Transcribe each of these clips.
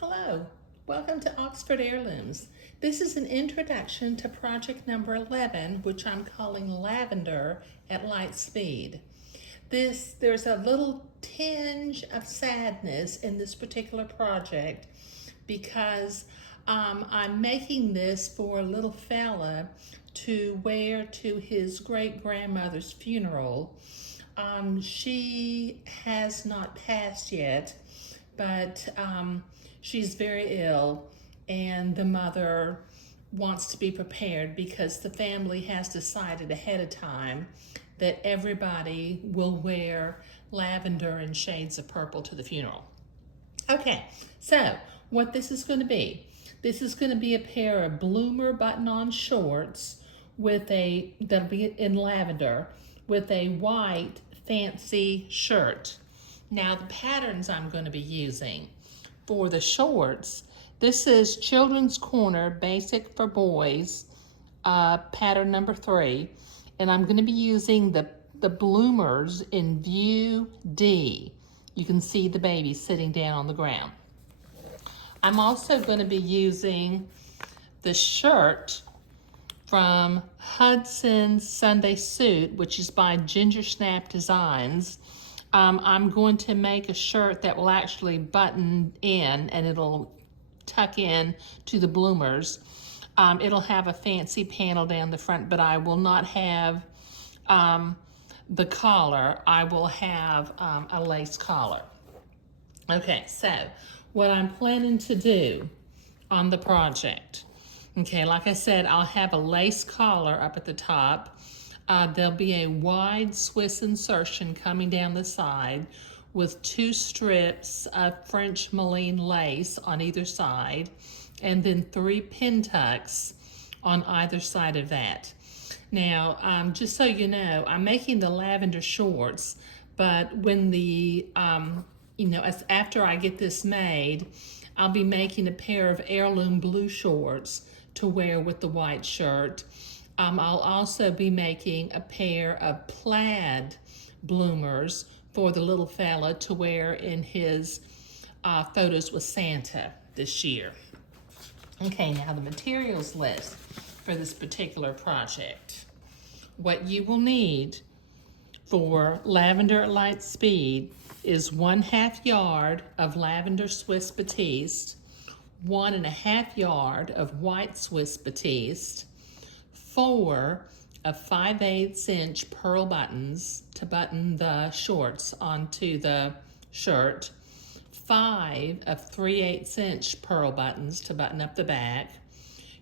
Hello, welcome to Oxford Heirlooms. This is an introduction to project number 11, which I'm calling Lavender at Lightspeed. There's a little tinge of sadness in this particular project because I'm making this for a little fella to wear to his great-grandmother's funeral. She has not passed yet, but she's very ill, and the mother wants to be prepared because the family has decided ahead of time that everybody will wear lavender and shades of purple to the funeral. Okay, so what this is going to be a pair of bloomer button-on shorts that'll be in lavender with a white fancy shirt. Now the patterns I'm going to be using for the shorts, this is Children's Corner Basic for Boys, pattern number 3, and I'm going to be using the bloomers in view D. You can see the baby sitting down on the ground. I'm also going to be using the shirt from Hudson's Sunday Suit, which is by Ginger Snap Designs. I'm going to make a shirt that will actually button in and it'll tuck in to the bloomers. It'll have a fancy panel down the front, but I will not have the collar. I will have a lace collar. Okay, so what I'm planning to do on the project, okay, like I said, I'll have a lace collar up at the top. There'll be a wide Swiss insertion coming down the side with 2 strips of French Malines lace on either side, and then 3 pin tucks on either side of that. Now, just so you know, I'm making the lavender shorts, but when after I get this made, I'll be making a pair of heirloom blue shorts to wear with the white shirt. I'll also be making a pair of plaid bloomers for the little fella to wear in his photos with Santa this year. Okay, now the materials list for this particular project. What you will need for Lavender at Lightspeed is 1/2 yard of lavender Swiss batiste, 1.5 yard of white Swiss batiste, 4 of 5/8 inch pearl buttons to button the shorts onto the shirt, 5 of 3/8 inch pearl buttons to button up the back.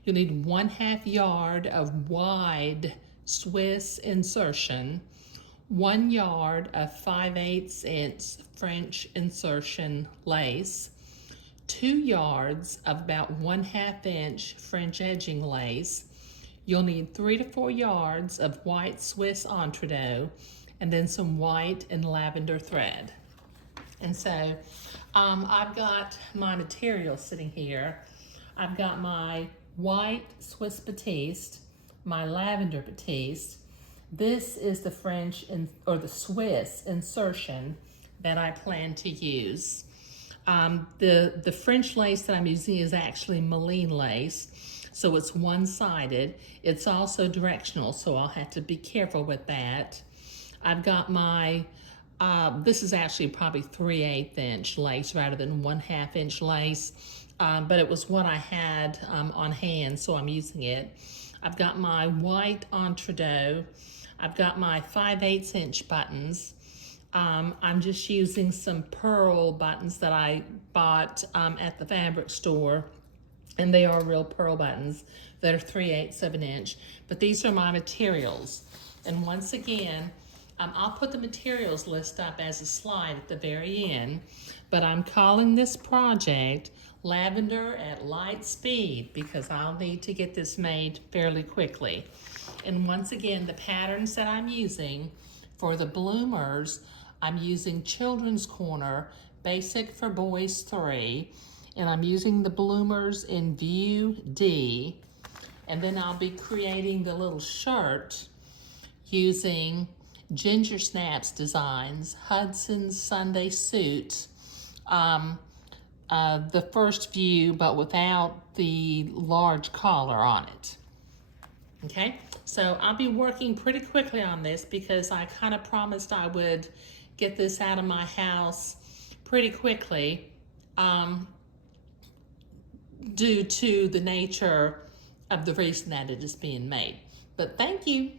You'll need 1/2 yard of wide Swiss insertion, 1 yard of 5/8 inch French insertion lace, 2 yards of about 1/2 inch French edging lace. You'll need 3 to 4 yards of white Swiss entredeaux, and then some white and lavender thread. And so I've got my materials sitting here. I've got my white Swiss batiste, my lavender batiste. This is the the Swiss insertion that I plan to use. The French lace that I'm using is actually Malines lace, so it's one-sided. It's also directional, so I'll have to be careful with that. I've got my, this is actually probably 3/8 inch lace rather than 1/2 inch lace, but it was what I had on hand, so I'm using it. I've got my white entredeaux. I've got my 5/8 inch buttons. I'm just using some pearl buttons that I bought at the fabric store, and they are real pearl buttons that are 3/8 of an inch. But these are my materials. And once again, I'll put the materials list up as a slide at the very end, but I'm calling this project Lavender at Lightspeed because I'll need to get this made fairly quickly. And once again, the patterns that I'm using for the bloomers, I'm using Children's Corner Basic for Boys 3, and I'm using the bloomers in view D, and then I'll be creating the little shirt using Ginger Snaps Designs Hudson's Sunday Suit the first view, but without the large collar on it. Okay, so I'll be working pretty quickly on this because I kind of promised I would get this out of my house pretty quickly due to the nature of the reason that it is being made. But thank you.